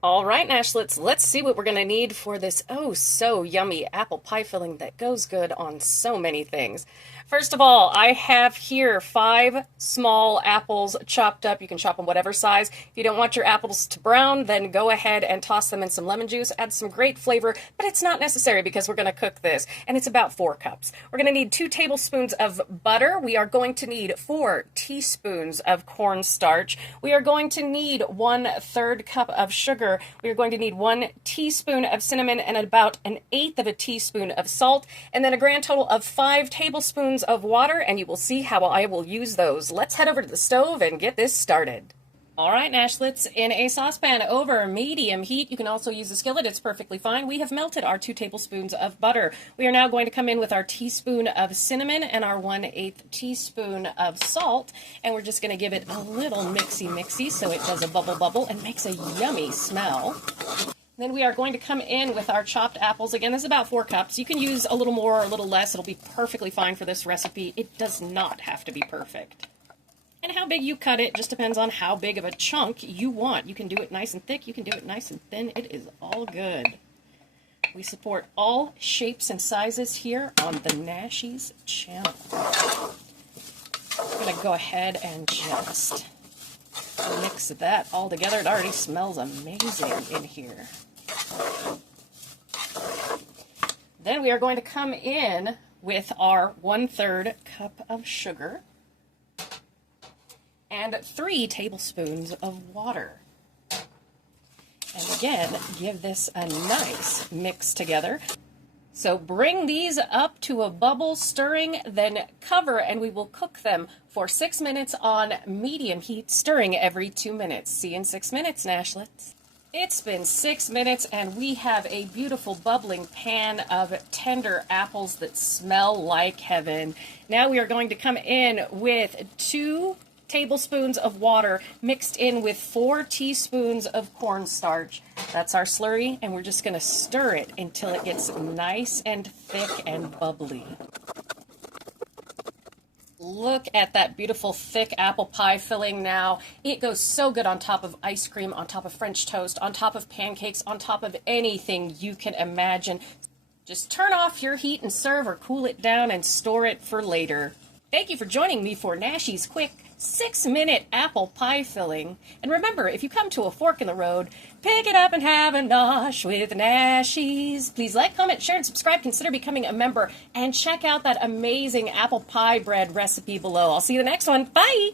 All right, Nashlets, let's see what we're going to need for this oh so yummy apple pie filling that goes good on so many things. First of all, I have here 5 small apples chopped up. You can chop them whatever size. If you don't want your apples to brown, then go ahead and toss them in some lemon juice. Add some great flavor, but it's not necessary because we're going to cook this, and it's about 4 cups. We're going to need 2 tablespoons of butter. We are going to need 4 teaspoons of cornstarch. We are going to need 1/3 cup of sugar. We are going to need 1 teaspoon of cinnamon and about 1/8 of a teaspoon of salt, and then a grand total of 5 tablespoons of water, and you will see how I will use those. Let's head over to the stove and get this started. All right, Nashlets, in a saucepan over medium heat, you can also use a skillet, it's perfectly fine. We have melted our 2 tablespoons of butter. We are now going to come in with our teaspoon of cinnamon and our 1/8 teaspoon of salt, and we're just going to give it a little mixy so it does a bubble and makes a yummy smell. Then we are going to come in with our chopped apples. Again, this is about 4 cups. You can use a little more or a little less. It'll be perfectly fine for this recipe. It does not have to be perfect. And how big you cut it just depends on how big of a chunk you want. You can do it nice and thick. You can do it nice and thin. It is all good. We support all shapes and sizes here on the Nashies channel. I'm going to go ahead and just mix that all together. It already smells amazing in here. Then we are going to come in with our 1/3 cup of sugar and 3 tablespoons of water. And again, give this a nice mix together. So bring these up to a bubble, stirring, then cover, and we will cook them for 6 minutes on medium heat, stirring every 2 minutes. See you in 6 minutes, Nashlets. It's been 6 minutes, and we have a beautiful bubbling pan of tender apples that smell like heaven. Now we are going to come in with 2 tablespoons of water mixed in with 4 teaspoons of cornstarch. That's our slurry, and we're just going to stir it until it gets nice and thick and bubbly. Look at that beautiful thick apple pie filling now. It goes so good on top of ice cream, on top of French toast, on top of pancakes, on top of anything you can imagine. Just turn off your heat and serve, or cool it down and store it for later. Thank you for joining me for Nashies quick 6-minute apple pie filling. And remember, if you come to a fork in the road, pick it up and have a nosh with Nashies. Please like, comment, share, and subscribe. Consider becoming a member. And check out that amazing apple pie bread recipe below. I'll see you in the next one. Bye!